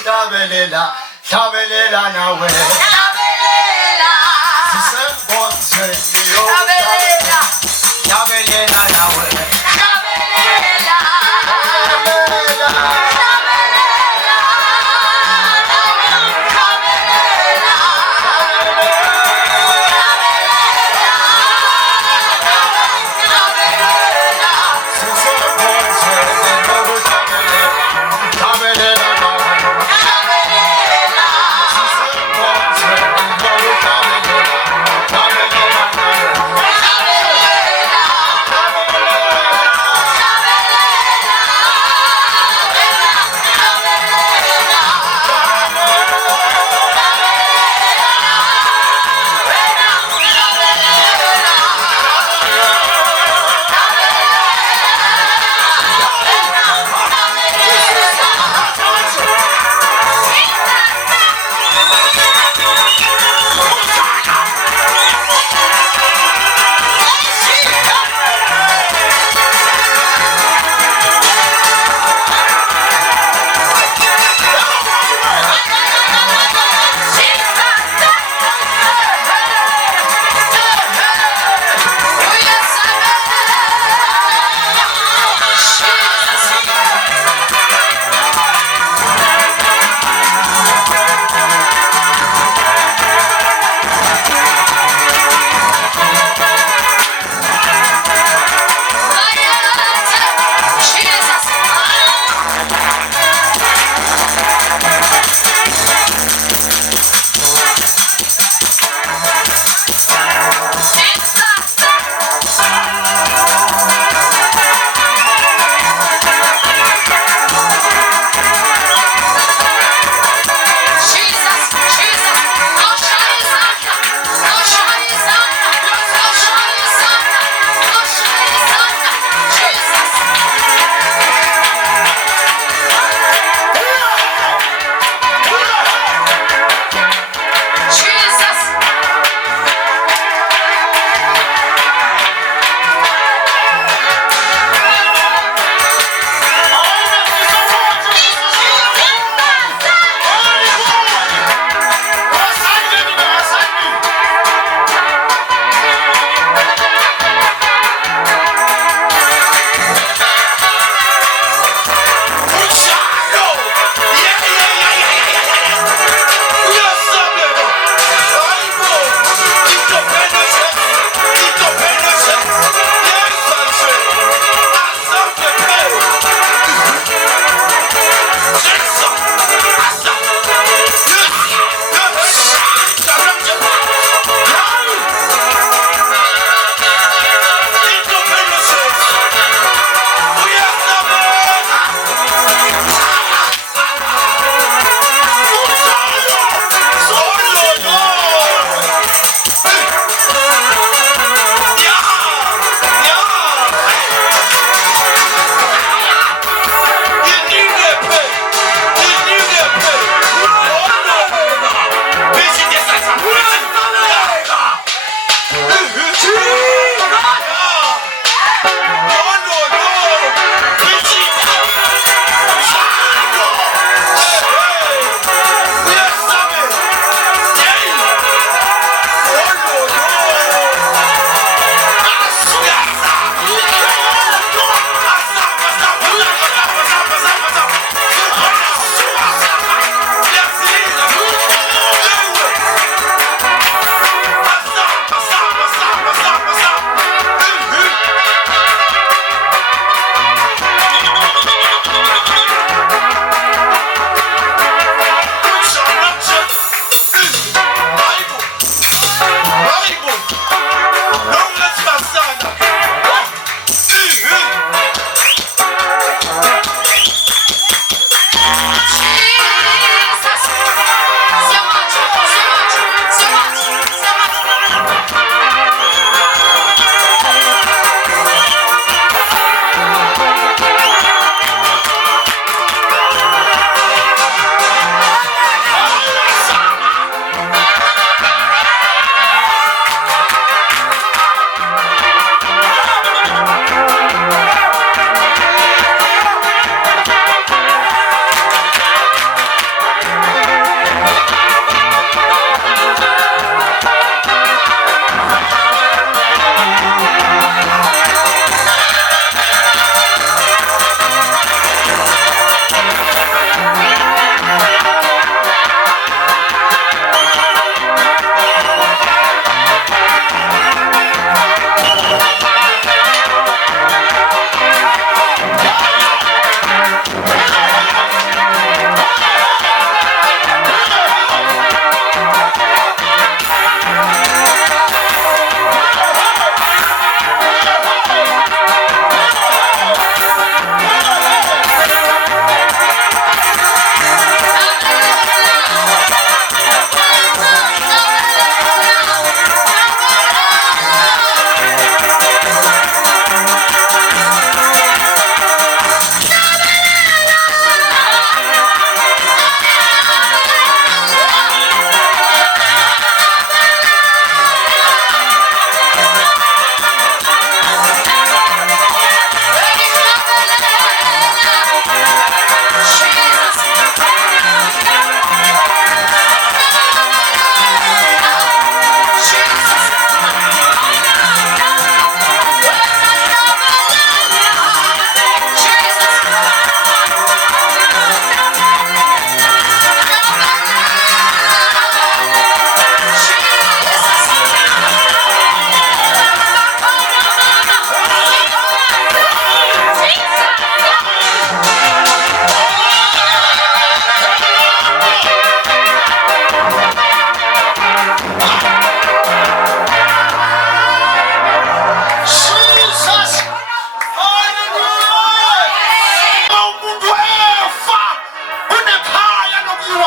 utabelela hlabelela nawe sisembonzeni yokuhlabelela hlabelela nawe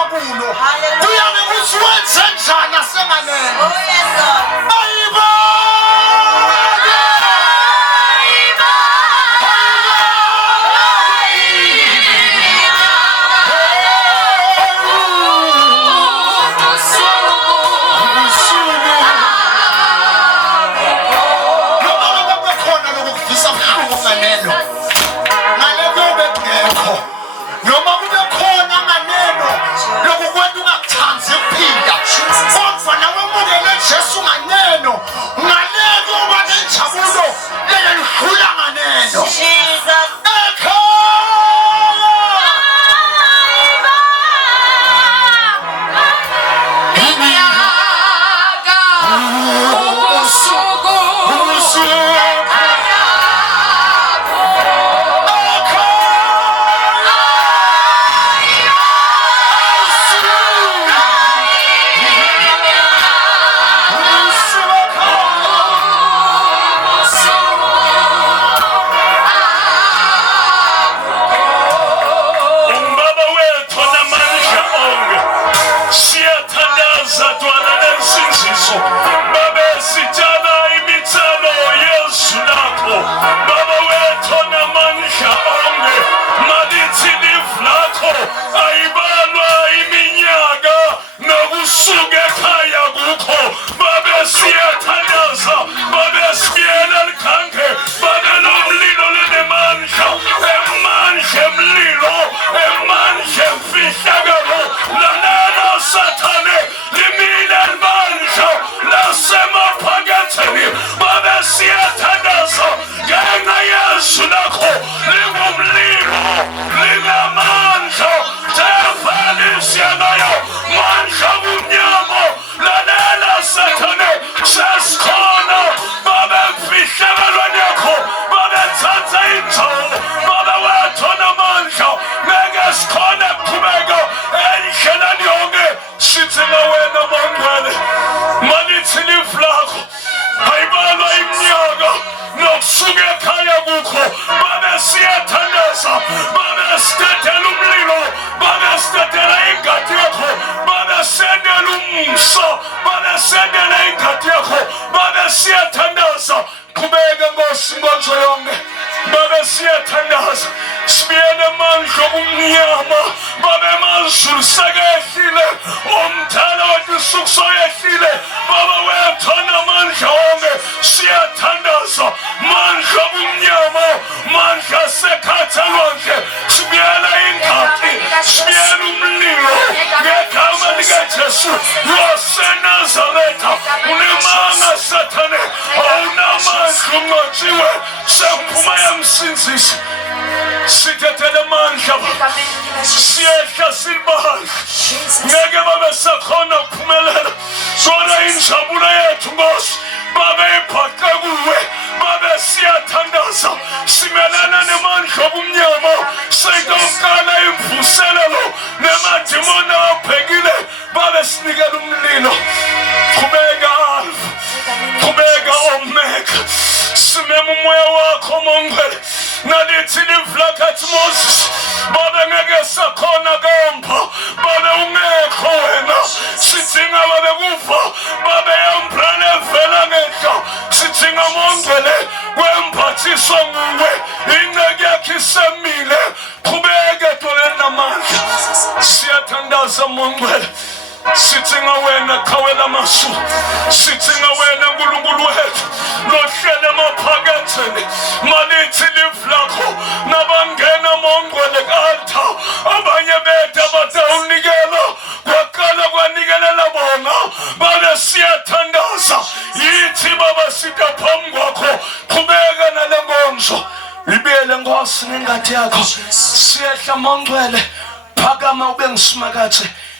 kulo kuyabe kusiwenze njani asenganene ayiba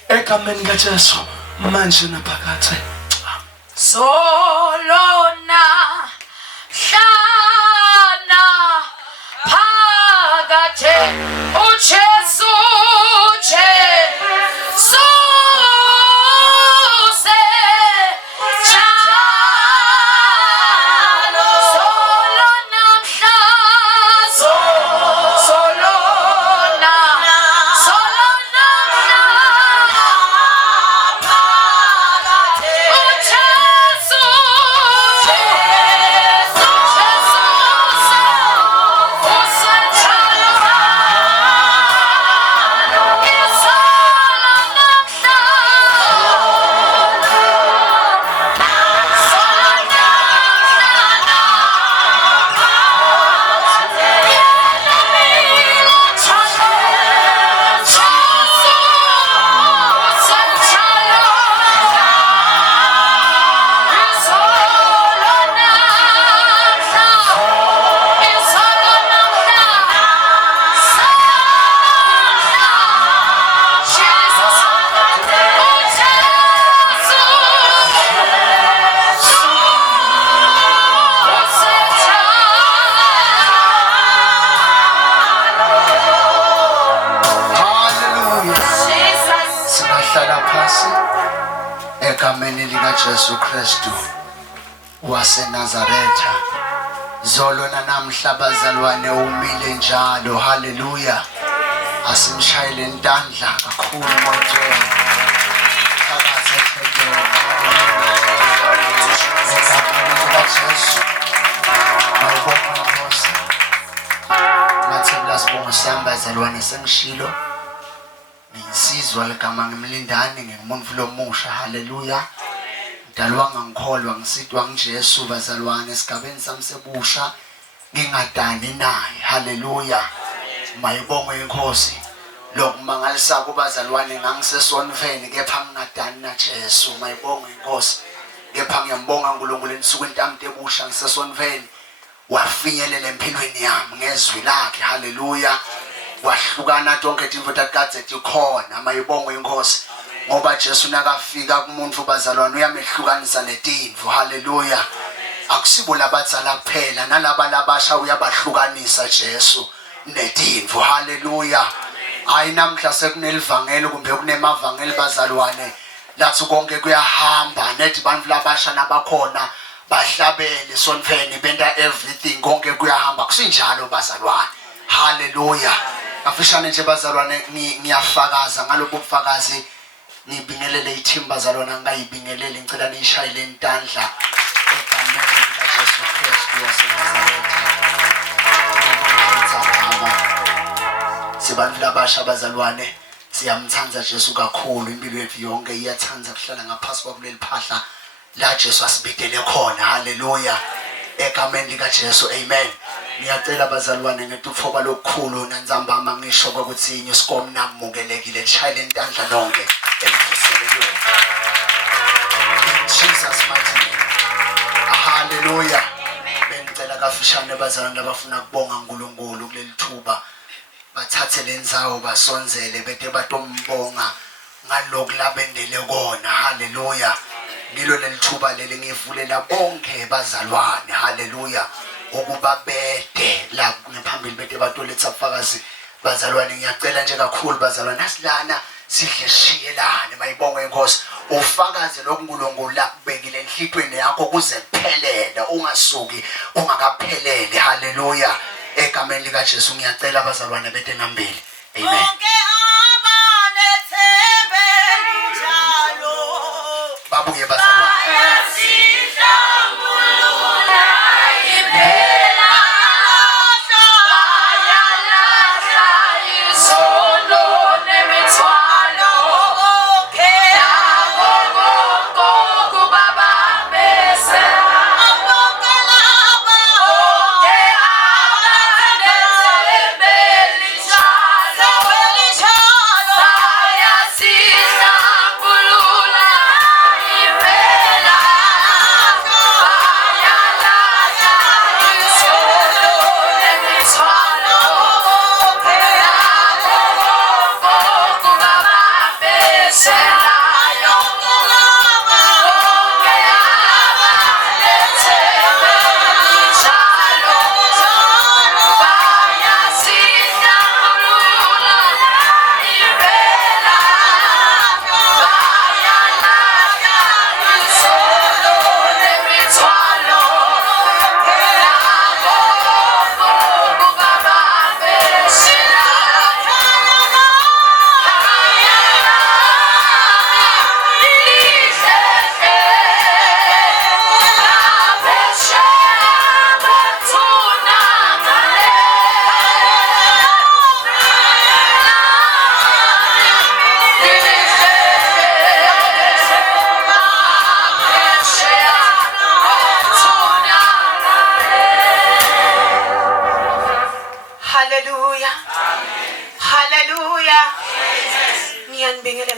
egameni kaJesu manje naphakade solona hlana phakade uJesu Jesu Hlala phasi egameni likaJesu Kristu waseNazaretha. Zolo nanamhla bazalwane umile njalo. Haleluya. Asimshayele intandla kakhulu moto. Phakathi ethendeni. Egameni likaJesu. Mayibonga Nkosi. Mathebula sibongo sami bazalwane sengishilo. Ngisizwa ligama ngimlindane ngimuntu lomusha. Haleluya. Dalwa ngangikholwa ngisitwa ngiJesu bazalwane esigabeni sami sebusha ngingadani naye. Haleluya. Mayibonge inkosi. Lokumangalisa kubazalwane ngangisesonveni kepha ngingadani naJesu. Mayibonge inkosi. Kepha ngiyambonga uNkulunkulu ensuku entamte ebusha ngisesonveni wafinyelela empilweni yami ngezwi lakhe. Haleluya. Wahlukana tonke izinto takade tikhona. Mayibonge inkosi. Ngoba Jesu nakafika kumuntu bazalwane uyamehlukanisa netimvu. Haleluya. Akusibo labadzala kuphela nalaba labasha uyabahlukanisa Jesu netimvu. Haleluya. Hayi namhla sekunelivangeli kumbe kunemavangeli bazalwane lathi konke kuyahamba nethi bantu labasha nabakhona bahlabele sonfeni benda everything konke kuyahamba kusinjalo bazalwane. Haleluya. Afishane nje bazalwane ngiyafakaza ngalobo bufakazi. Ngibingelele ithimba zalona ngayibingelele ngicela nishayile intandla egameni likaJesu Kristu waseNazaretha. Sibantu labasha bazalwane siyamthanda Jesu kakhulu. Impilo yethu yonke iyathanda kuhlala ngaphasi kwakuleli phahla la Jesu asibekele khona. Haleluya. Egameni likaJesu. Amen. Ngiyacela bazalwane ngethufoba lokukhulu nanzamba mangisho ukuthi inyusikom namukelekile lishayile intandla lonke. In Jesus' mighty name. Hallelujah. Bengicela kafishane bazalwane abafuna kubonga uNkulunkulu kuleli thuba bathathe lenzawo basonzele bete batombonga ngalokhu labendele kona. Hallelujah. Ngilo leli thuba leli ngivulela bonke bazalwane. Hallelujah. Ukuba bede la ngaphambili bete batoletha ubufakazi bazalwane. Ngiyacela nje kakhulu bazalwane asilana sidle shiyelane. Mayibonge inkosi. Ufakaze lokuNkulunkulu lakubekile enhlitweni yakho kuze kuphelele ungasuki ungakaphelele. Haleluya. Egameni likaJesu ngiyacela bazalwane bete nambili. Amen. Babuye bazalwane.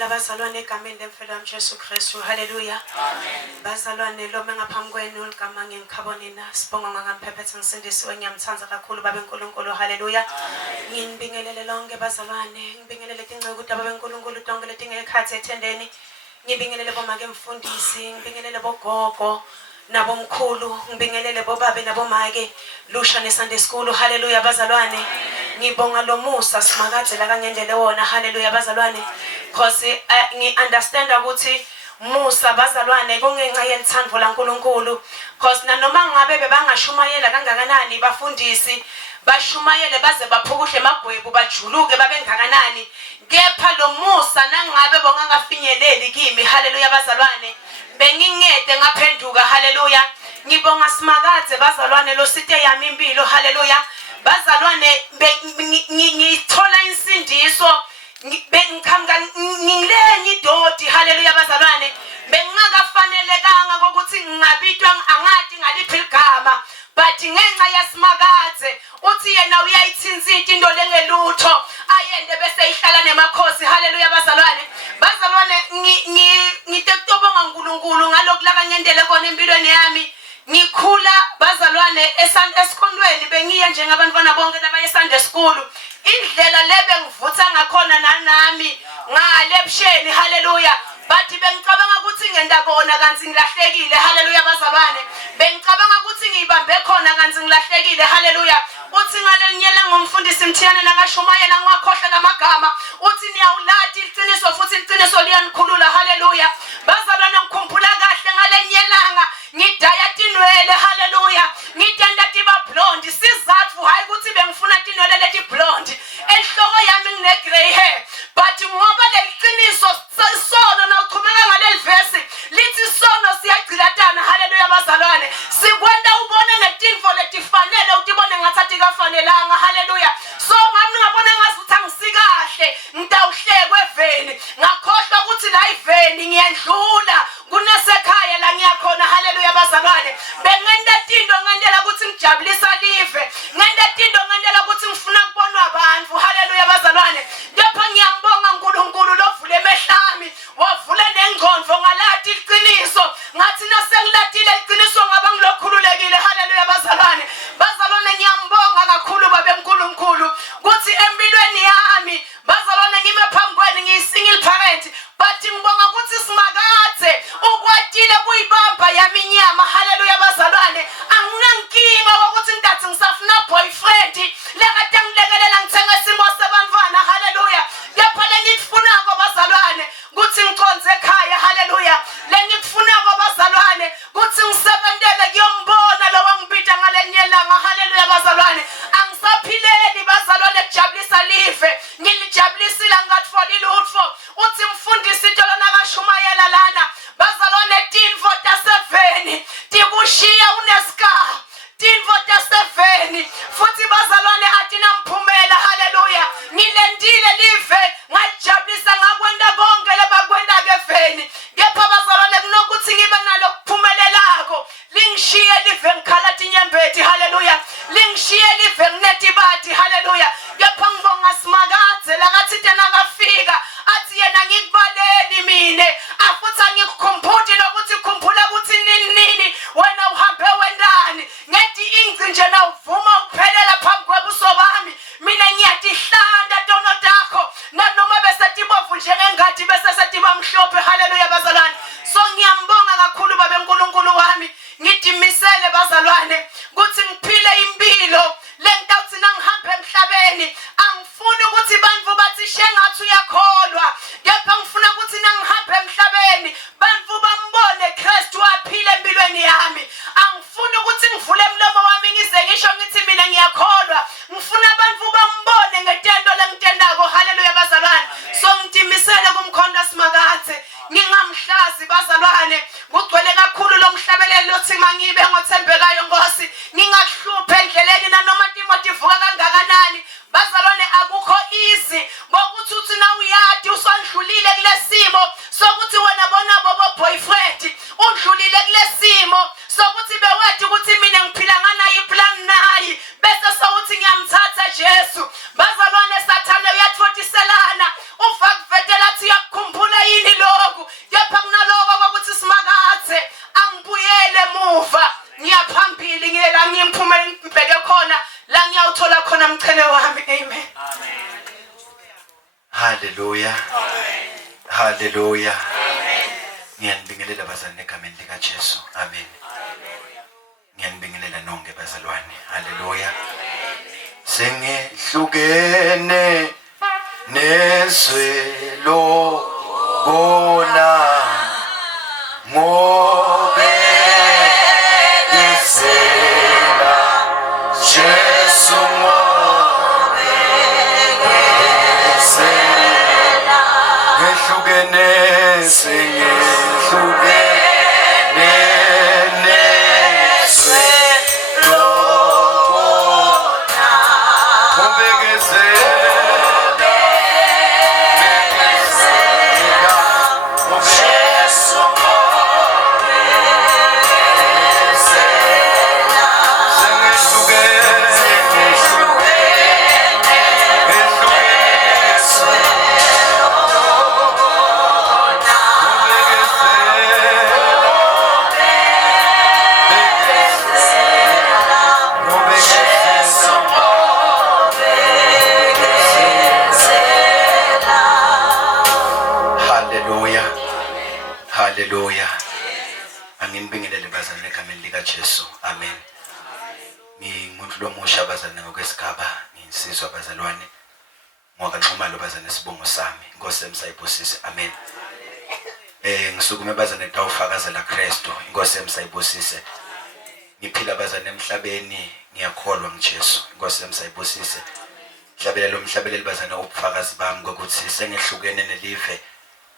Bazalwane egameni lemfelo wami Jesu Kristu. Haleluya. Bazalwane lo mengaphambi kwenu ligama ngikhabonina sibonga ngamphephethe ngisindisiwe ngiyamthanda kakhulu baba uNkulunkulu. Haleluya. Ngibingelele lonke bazalwane, ngibingelele tingceke ukuthi baba uNkulunkulu tonke letingekhathi ethendeni. Ngibingelele bomake mfundisi, ngibingelele bogogo, nabomkhulu ngibingelele bobabe nabomake lusha neSunday school haleluya bazalwane ngibonga lo Musa simakade la kangendele wona haleluya bazalwane because ngiunderstand ukuthi Musa bazalwane kungenxa yelithando laNkulunkulu because nanoma ngabe bebangashumayela kangakanani bafundisi bashumayele baze baphukuhle emagwebu bajuluke babengakanani kepha lo Musa nangabe bongakafinyeleli kimi haleluya bazalwane bengingede ngaphenduka haleluya ngibonga simakade bazalwane lo site yami impilo haleluya bazalwane ngithola insindiso bengikhamka ngilenye idodi haleluya bazalwane bengingakafanelekanga ukuthi ngingabitwa angathi ngaliphi igama but ngenxa yasimakade uthi yena uyayithinsita into lengelutho ayende bese ihlala nemakhosi haleluya bazalwane ngitekutobonga uNkulunkulu ngalokulakanyendele kona empilweni yami ngikhula bazalwane esikhondweni bengiya njengabantwana bonke labaye Sunday school indlela lebe ngivutha ngakhona nanami ngale ebusheni haleluya bathi bengicabanga ukuthi ngenda kona kanti ngilahlekile haleluya bazalwane bengicabanga ukuthi ngibambe khona kanti ngilahlekile haleluya uthi ngalenyela ngomfundisi Mthiyane nakashumayela ngwakhohle lamagama uthi niyawulati iqiniso futhi iqiniso liyanikhulula haleluya bazalwane ngikhumbula kahle ngalenyelanga ngidaya tinwele haleluya ngitenda tiba blonde sizathu hayi ukuthi bengifuna tinwele leti blonde enhloko yami ngine grey hair but ngoba leqiniso sono nawuqhubeka ngaleli verse lithi sono siyagcilatana haleluya bazalwane sikwenda ubone netinfo letifanele utibone ngathi kafanelanga haleluya so ngami ngabona ngazuthi angisikahle ngidawuhlekwe eveni ngakhohlwa ukuthi la iveni ngiyandlula kunesekhaya la ngiyakhona haleluya bazalwane bengenda tinto ngendlela ukuthi ngijabulisa live ngenda tinto ngendlela ukuthi ngifuna kubonwa abantu haleluya bazalwane kepha ngiyambonga uNkulunkulu lovule emehlami wavule nengqondo ngalathi iqiniso ngathi nasengilathile iqiniso ngaba ngilokhululekile haleluya bazalwane ngiyambonga kakhulu babe uNkulunkulu ukuthi empilweni yami bazalwane ngime phambi kwenu ngiyisingle parent but ngibonga ukuthi simakade ukwatile kuyibamba yami inyama haleluya bazalwane anginankinga ukuthi ngidathi ngisafuna boyfriend lekade ngilekelela ngithenga isimo sebantwana haleluya kepha lengikufunako bazalwane ukuthi ngiconze ekhaya haleluya lengikufunako bazalwane ukuthi ngisebentele kuyombona lo wangibita ngalenyelanga haleluya bazalwane angisaphileli bazalwane kujabulisa live ngilijabulisile ngatfola ilutho uthi mfundisi into lona kashumayela lana bazalwane tinfo taseveni tikushiya uneska tinfo taseveni futhi bazalwane atina mphumela haleluya ngilendile live ngajabulisa ngakwenda konke lebakwenda keveni kepha bazalwane kunokuthi ngibe nalo kuphumelelako lingishiye live ngikhala tinyembeti haleluya lingishiye live nginetibati haleluya kepha ngibonga simakade lakathi tena kafika athi yena ngikubaleni mine afuthi angikukhumbuthi nokuthi khumbula ukuthi nini wena uhambe wendani ngethi ingci nje nawuvuma ukuphelela phambi kwebuso bami mina ngiyatihlanda tono takho nanoma bese tibovu njengengathi bese setiba mhlophe haleluya bazalwane so ngiyambonga kakhulu babe uNkulunkulu wami ngidimisele bazalwane ukuthi ngiphile impilo lengitawuthi nangihambe emhlabeni angifuni ukuthi bantu bathi shengathi uyakholwa kepha ngifuna ukuthi nangihambe emhlabeni bantu bambone Kristu waphila empilweni yami angifuni ukuthi ngivule umlomo wami ngize ngisho ngithi mina ngiyakholwa ngifuna abantu bambone ngetendo lengitendako haleluya bazalwane so ngidimisele kumkhonto simakade ngingamhlazi bazalwane kugcwele kakhulu lo mhlabelelo lothi mangibe ngothembekayo Nkosi ngingahluphe endleleni nanoma Timothy vuka kangakanani bazalwane akukho easy ngokuthi uthi na uyati usondlulile kulesimo sokuthi wena bona bobo boyfriend undlulile kulesimo sokuthi bewathi ukuthi mina ngiphila nganayi plan nayi bese sawuthi ngiyamthatha Jesu bazalwane sathane uyatfothiselana uvakuvetela athi yakukhumbula yini lokhu kepha kunaloko ukuthi simakade angibuyele emuva ngiyaphambili ngiyela ngimphumela ngibheke khona la ngiyawuthola khona umchele wami amen haleluya haleluya Ngiyanibingelela bazalwane egameni likaJesu. Amen. Ngiyanibingelela nonke bazalwane. Haleluya. Sengehlukene nezwe lokona ngobekisela Jesu ngobekisela ngehlukene sengehlukene nezwe lokona ngobekisela Haleluya. Anginibingelele bazalwane egameni likaJesu. Amen. Ngimuntu lomusha bazalwane ngokwesigaba, nginsizwa bazalwane. Ngokanxuma lo bazalwane sibongo sami. Inkosi emsayibusise. Amen. Ngisukume bazalwane tawufakazela Kristu. Inkosi emsayibusise. Ngiphila bazalwane emhlabeni, ngiyakholwa ngeJesu. Inkosi emsayibusise. Mhlabelelo bazalwane ubufakazi bami ukuthi sengehlukene nelive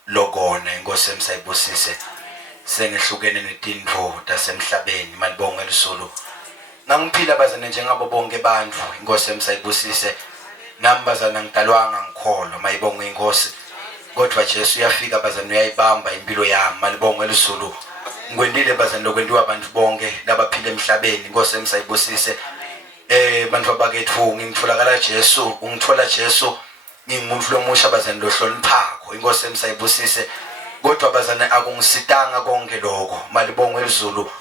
lokona. Inkosi emsayibusise. Sengehlukene netindvo tasemhlabeni. Malibonga elisulu. Nangiphila bazane njengabo bonke bantu. Inkosi emsayibusise. Nami bazane ngidalwanga ngikholwa. Mayibonga inkosi. Kodwa Jesu uyafika bazane uyayibamba impilo yami. Malibonga elisulu. Ngikwendile bazane lokwendiwa abantu bonke labaphila emhlabeni. Inkosi emsayibusise. Bantu abakethu ngimtholakala Jesu. Ungithola Jesu. Ngingumuntu lomusha bazane lohloniphako. Inkosi emsayibusise. Kodwa bazane akungisitanga konke lokho. Malibonga elisulu.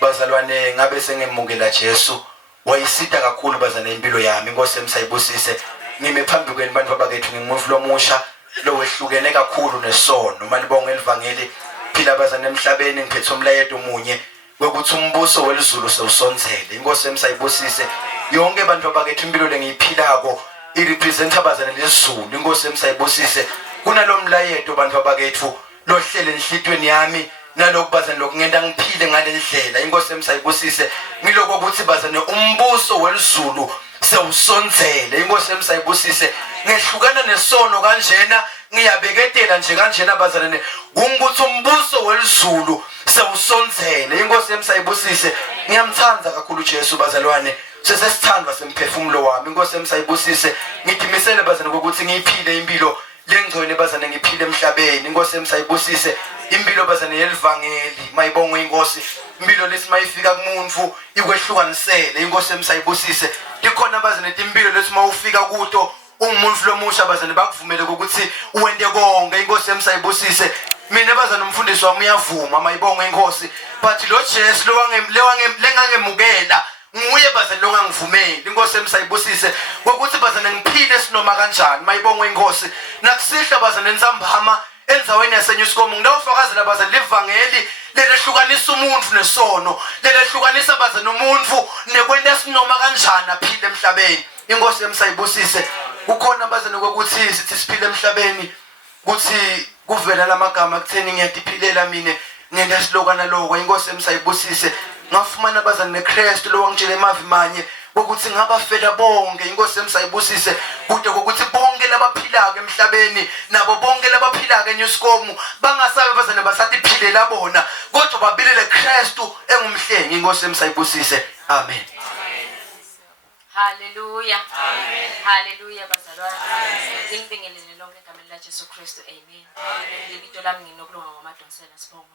Bazalwane ngabe sengemukela Jesu wayisita kakhulu bazane impilo yami. Inkosi emsayibusise. Ngime phambi kwenu bantu abakethu ngimuntu lomusha lowehlukene kakhulu nesono. Malibonga elivangeli phila bazane emhlabeni ngiphethe umlayeto omunye ukuthi umbuso welizulu sewusonzele. Inkosi emsayibusise. Yonke bantu abakethu impilo lengiyiphilako irepresenta bazane lezulu. Inkosi emsayibusise. Kunalomlayeto bantu abakethu lohlele enhlitweni yami nalokho bazane lokungenda ngiphile ngalendlela. Inkosi emsayibusise. Ngiloko ukuthi bazane umbuso welizulu sewusonzele. Inkosi emsayibusise. Ngehlukana nesono kanjena ngiyabeketela nje kanjena bazane ukuthi umbuso welizulu sewusonzele. Inkosi emsayibusise. Ngiyamthanda kakhulu Jesu bazalwane. Sesesithandwa semphefumulo wami. Inkosi emsayibusise. Ngidimisele bazane ukuthi ngiyiphile impilo lengcwele bazane ngiphile emhlabeni. Inkosi emsayibusise. Impilo bazane yelivangeli. Mayibonga inkosi. Impilo lesimayifika kumuntu ikwehlukanisele. Inkosi emsayibusise. Likhona bazane impilo lesimawufika kuto ungumuntu lomusha bazane bakuvumele ukuthi uwende konke. Inkosi emsayibusise. Mina bazane umfundisi wami uyavuma. Mayibonga inkosi. But lo Jesu lengangemukela nguye bazane longangivumeli. Inkosi emsayibusise. Ukuthi bazane ngiphile sinoma kanjani. Mayibonga inkosi. Nakusihla bazane nsambama enzaweni yasenyuskomo ngidawufakazela bazane livangeli lelehlukanisa umuntu nesono. Lelehlukanisa bazane umuntu nekwenta sinoma kanjani aphile emhlabeni. Inkosi emsayibusise. Kukhona bazane ukuthi sithi siphile emhlabeni kuthi kuvela lamagama kutheni ngiyadiphilela mina ngenda silokana lokho. Inkosi emsayibusise. Ngafumana bazane neKristu lo wangitshela emavi manye ukuthi ngabafela bonke. Inkosi emsayibusise. Kude ukuthi bonke labaphilaka emhlabeni nabo bonke labaphilaka enyuskomu bangasabe bazane basathi philela bona kodwa babilele Kristu engumhlengi. Inkosi emsayibusise. Amen. Haleluya. Amen. Haleluya bazalwane. Ngibingelele lonke egameni laJesu Kristu. Amen. Ibito lami nginokulunga ngamadonsela sibongo.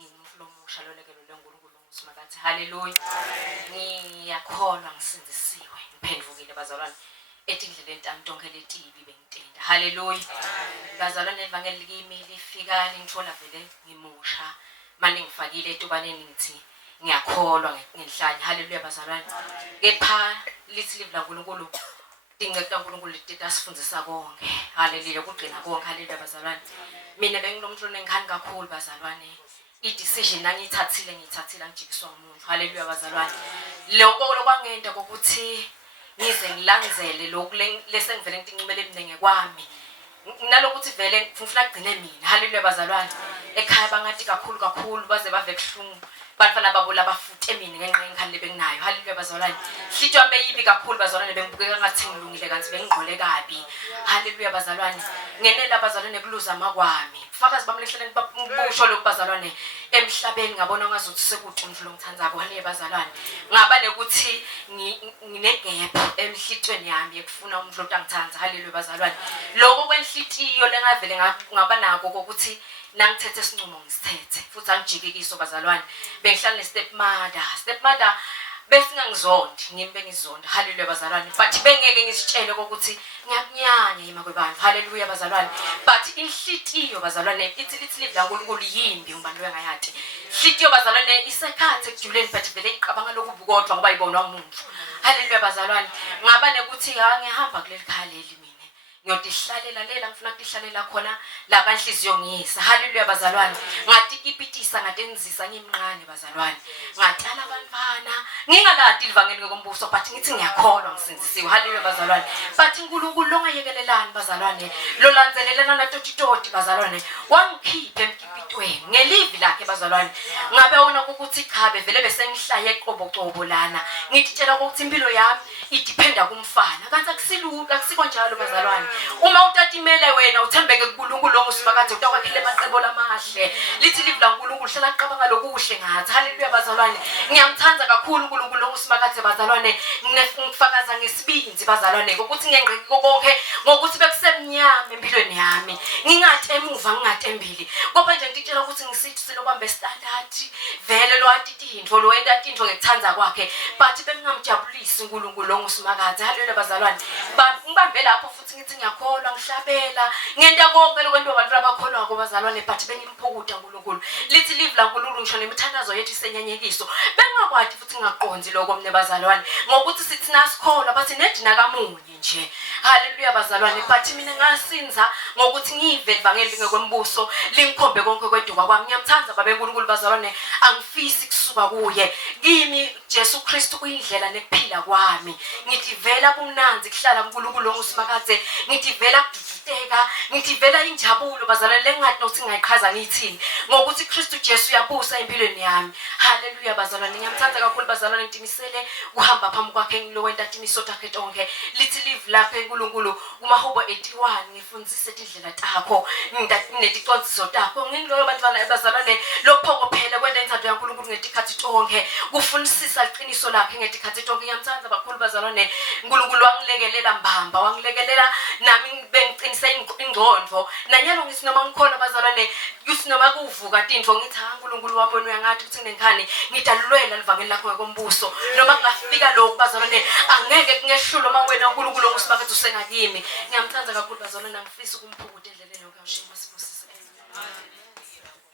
Ngimuntu lomusha lolekelo leNkulunkulu ngusumakathi. Haleluya. Ngiyakholwa ngisindisiwe. Ngiphendvukile bazalwane. Etindleleni tami tonke letibi bengitenda. Haleluya. Bazalwane ivangeli likimi lifika ngithola vele ngimusha. Manje ngifakile etubaneni ngithi ngiyakholwa ngenhlanya. Haleluya bazalwane. Kepha lithi live laNkulunkulu dinge kaNkulunkulu lithetha sifundisa konke haleluya kugcina konke haleluya bazalwane mina benginomhlolo engikhani kakhulu bazalwane i-decision ngiyithathile angijikiswa umuntu haleluya bazalwane lokho lokwangenda kokuthi ngize ngilandzele lokhu lesengivele ngincimele eminenge kwami nalokuthi vele ngifuna kugcine mina haleluya bazalwane ekhaya bangathi kakhulu baze bave kuhlungu bantwana babo labafuthe mina ngenxa yenkhani lebenginayo haleluya bazalwane hlithi wami beyibi kakhulu bazalwane bengibukeka ngathi ngilungile kanti bengigqole kabi haleluya bazalwane ngenela bazalwane kuluza amakwami fakazi bamlehleleni babusho lokhu bazalwane emhlabeni ngabona ngazuthi sekuthi umdlu longithandzako haleluya bazalwane ngaba nekuthi nginegap emhlitweni yami ekufuna umdlu otangithandza haleluya bazalwane lokho kwenhlitiyo lengavele ngaba nako ukuthi nangithethe isinqumo ngisithethe futhi angijikikiso bazalwane bengihlala ne-stepmother besingangizondi ngimbe ngizonda haleluya bazalwane but bengeke ngisitshele ukuthi ngiyakunyanya yima kwebantu haleluya bazalwane but inhlitiyo bazalwane ithi live laNkulunkulu yimbi ngibani wengayati inhlitiyo bazalwane isekhathe ekujuleni but vele iqabanga lokubi kodwa ngoba ibonwa umuntu haleluya bazalwane ngaba nekuthi ngihamba kuleli khaya leli ngiyotihlalela lela ngifuna ukuhlalela khona la kanhliziyo ngiyisa haleluya bazalwane ngathi ipitisa ngatenzisa ngimncane bazalwane ngatala abantwana ngingaladi livangeli ngekombuso but ngithi ngiyakholwa ngisindisiwe haleluya bazalwane but uNkulunkulu longayekelelani bazalwane lo landzelelana natotitoti bazalwane wangikhipha emkipitweni ngelivi lakhe bazalwane ngabe wona ukuthi chabe vele besengihlaye eqoboqobo lana ngititshela ukuthi impilo yami idependa kumfana kanti akusikho njalo bazalwane uma utatimele wena uthembeke kuNkulunkulu onguSibakade utakwakhele amacebo lamahle lithi live laNkulunkulu hlala qabanga lokuhle ngathi haleluya bazalwane ngiyamthanda kakhulu uNkulunkulu onguSibakade bazalwane ngifakaza ngesibindi bazalwane ukuthi ngengqeki konke ngokuthi bekusemnyama empilweni yami ngingathi emuva ngingathi embili kodwa nje ngitshela ukuthi ngisithi silobambe standard vele lo atiti into lo enta into ngekuthanda kwakhe but bengingamjabulisi uNkulunkulu onguSibakade haleluya bazalwane ngibambe lapho futhi ngithi ngiyakholwa ngihlabela ngenta konke lokwento abantu abakholwa bazalwane but bengimphukuta uNkulunkulu lithi live laNkulunkulu ngisho nemithandazo yethu isenyanyekiso bengakwadi futhi ngaqonzi lokho mne bazalwane ngokuthi sithi nasikholwa bathi nedina kamunye nje haleluya bazalwane but mina ngasinza ngokuthi ngive livangeli ngekwembuso lingikhombe konke kweduka kwami ngiyamthanda babe uNkulunkulu bazalwane angifisi kusuka kuye kimi Jesu Kristu kuyindlela nekuphila kwami ngithi vela kumnanzi kuhlala uNkulunkulu onguSibakade ngithi vela kudideka ngithi vela injabulo bazalwane lengathi nokuthi ngayichaza ngithini ngokuthi Kristu Jesu uyabusa empilweni yami haleluya bazalwane ngiyamthanda kakhulu bazalwane ntimisele uhamba phambi kwakhe ngilowenta timiso takhe tonke lithi live lapha eNkulunkulu kumahubo 81 ngifundzise indlela takho neticonsiso takho ngingilo bantwana bazalwane lophokophele kwenta inzathu yaNkulunkulu ngetikhathi tonke kufunisisa iqiniso lakhe ngetikhathi tonke ngiyamthanda kakhulu bazalwane uNkulunkulu wangilekelela mbamba wangilekelela nami bengiqinise ingqondo nanyalo ngithi noma ngikhona bazalwane yuthi noma kuvuka tinto ngithi uNkulunkulu wami wena uyangathi ukuthi nginenkani ngidalulwela livangeli lakho ngekombuso noma kungafika lokho bazalwane angeke kungeshula uma wena uNkulunkulu onguSibakade usengakimi ngiyamthanda kakhulu bazalwane angifisi ukumphukuta endleleni yonke awushinga sibusise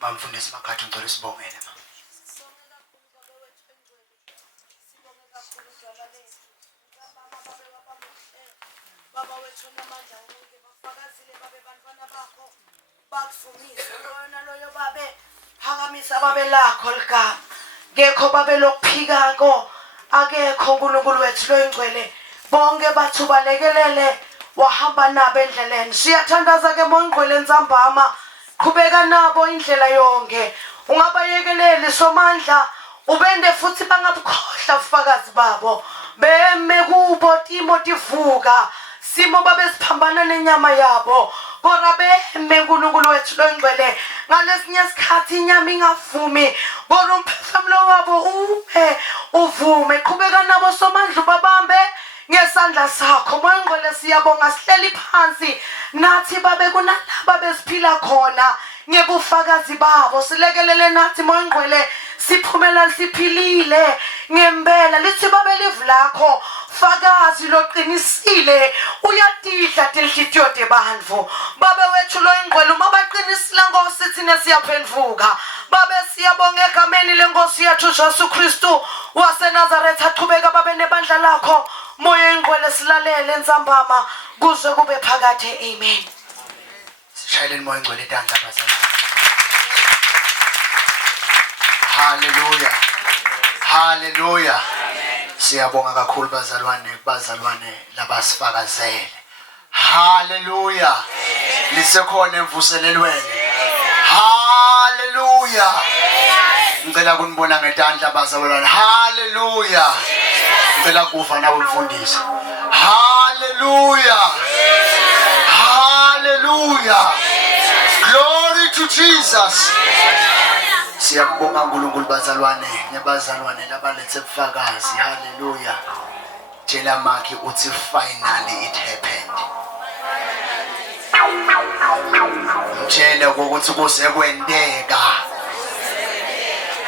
Bamfundisi Makhatho ngicela isibongele ma. Baba wethu namandla wonke bafakazile babe bantwana bakho bakufumisa lona loyo babe phakamisa babe lakho ligama ngekho babe lokuphikako akekho uNkulunkulu wethu loyingcwele bonke bathu balekelele wahamba nabo endleleni siyathandaza ke mongcwele nzambama qhubeka nabo indlela yonke ungabayekeleli somandla ubende futhi bangabukhohla ufakazi babo beme kubo timo tivuka simo babe siphambana nenyama yabo kodwa beme uNkulunkulu wethu loyingcwele ngalesinye isikhathi inyama ingavumi kodwa umphefumulo wabo uvume qhubeka nabo somandla babambe ngesandla sakho moyingcwele siyabonga sihleli phansi nathi babe kunalaba besiphila khona ngebufakazi babo silekelele nathi moyingcwele siphumela siphilile ngempela lithi babe live lakho fakazi loqinisile uyadidla tinhlitiyo tebantfu babe wethu loyingcwele uma baqinisile Nkosi thina siyaphendvuka babe siyabonga egameni leNkosi yethu Jesu Kristu waseNazaretha aqhubeka babe nebandla lakho moya engcwele silalele entsambama kuze kube phakade. Amen. Sishayeleni moya engcwele etandla bazalwane. Hallelujah. Hallelujah. Siyabonga kakhulu bazalwane labasifakazele. Hallelujah. Lisekhona emvuselelweni. Hallelujah. Ngicela kunibona ngetandla bazalwane. Hallelujah. Ngicela kuva nawe mfundisi. Hallelujah. Hallelujah. Glory to Jesus. Siyabonga uNkulunkulu bazalwane nebazalwane labalethe ubufakazi. Hallelujah. Tshela makhe uthi finally it happened. Mtshele ukuthi kuze kwendeka.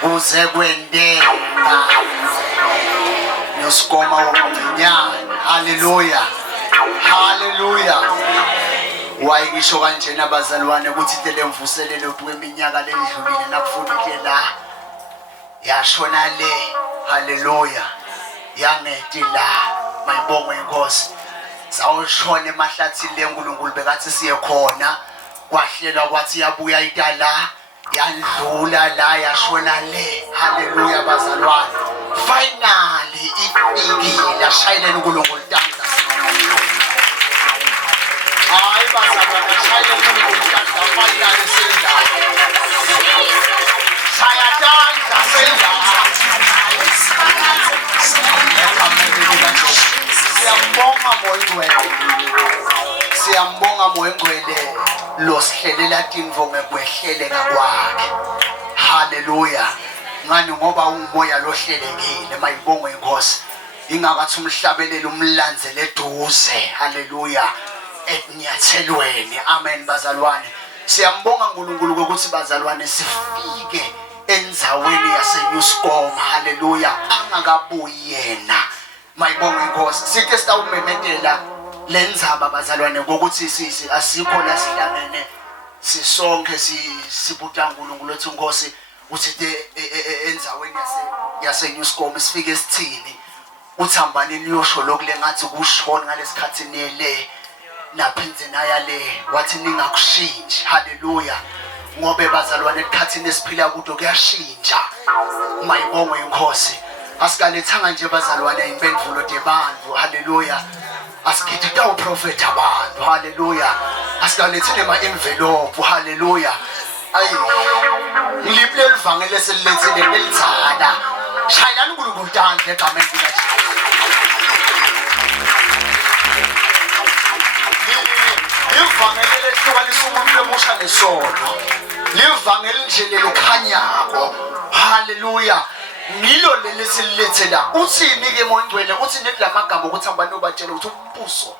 Kuze kwendeka. Nosikoma womnyana. Hallelujah. Hallelujah. Wayisho kanjena abazalwane ukuthi tele mvuselelo kweminyaka ledlulile nakufunike la yashona le. Hallelujah. Yangeti la mayibongo inkosi sawushona emahlathini leNkulunkulu bekathi siye khona kwahlela kwathi yabuya itala yandlula la yashona le. Hallelujah bazalwane. Finally ifikile. Ashayeleni uNkulunkulu tandla. Hayi bazalwane ashayeleni uNkulunkulu tandla. Finally senda. Sayatandla senda. Siyambonga moya engcwele lo sihlelela tinvo ngekwehleleka kwakhe. Hallelujah. Ngani ngoba ungumoya lohlelekile mayibongo inkosi. Ingakathi umhlabelele umlandzele eduze. Hallelujah. Enyathelweni. Amen bazalwane. Siyambonga uNkulunkulu ukuthi bazalwane sifike endzaweni yaseNewscom. Hallelujah. Angakabuyi yena. Mayibonga inkosi. Sithe sitawumemetela lendzaba bazalwane ukuthi asikho la sihlangene sisonke sibuta uNkulunkulu ethi inkosi uthi endzaweni yaseNewscom sifike sithini uthambani niyosho lokule ngathi kushona ngalesikhathi nele naphinze naya le wathi ningakushinji. Hallelujah. Ngobe bazalwane ekhathini esiphila kudo kuyashintsha. Mayibonga inkosi. Asikalethanga nje bazalwane impendulo debantu. Hallelujah. Asikhetha uprofeti abantu. Hallelujah. Asikalethile envelope. Hallelujah. Ayi ngiliphile livangeli esilethile lelidzala. Shayelani uNkulunkulu tandla egameni likaJesu. Livangeli lehlukanisa umuntu emusha nesono. Livangeli nje lelikhanyako. Hallelujah. Ngilo leli silethela uthini ke montwele uthi nekulamagama ukuthi abantu batshela ukuthi umbuso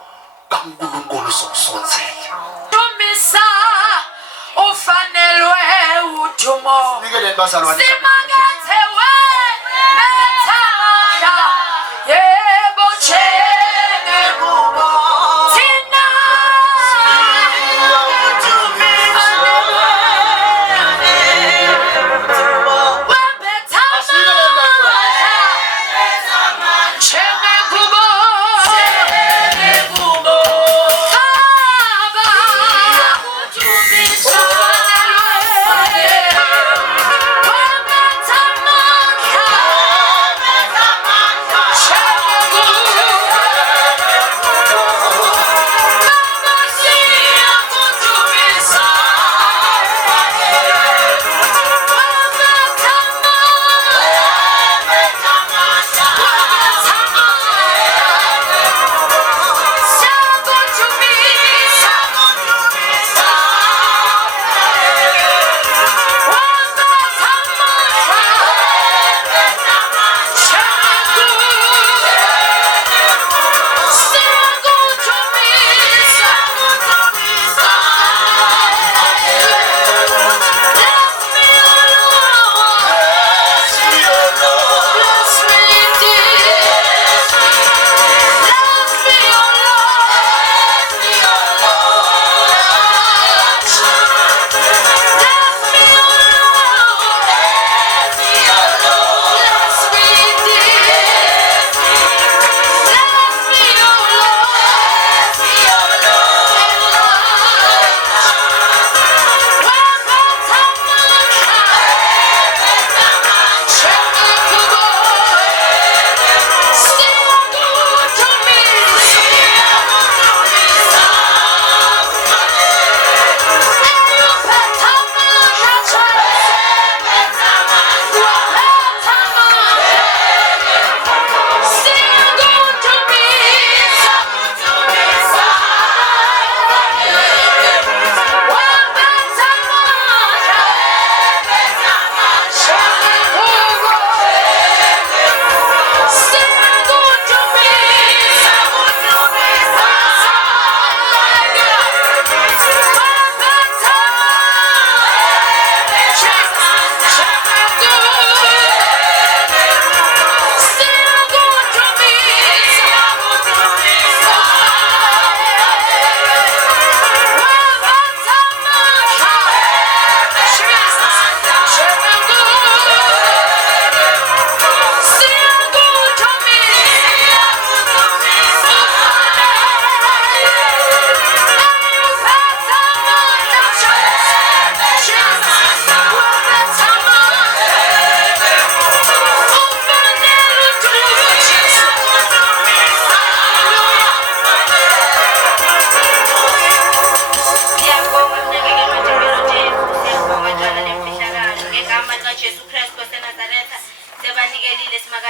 kaNkulunkulu sokusonzela Dumisa ufanelwe udumo nikeleni bazalwane simangathewe ethamanda yebo chene kubo thina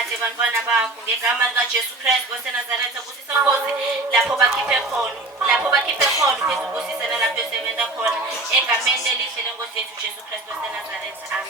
kade bantwana bakho ngegama likaJesu Kristu waseNazaretha busisa Nkosi lapho bakhiphe khona uphezulu busisa nalapho esebenza khona egameni elihle leNkosi yethu Jesu Kristu waseNazaretha.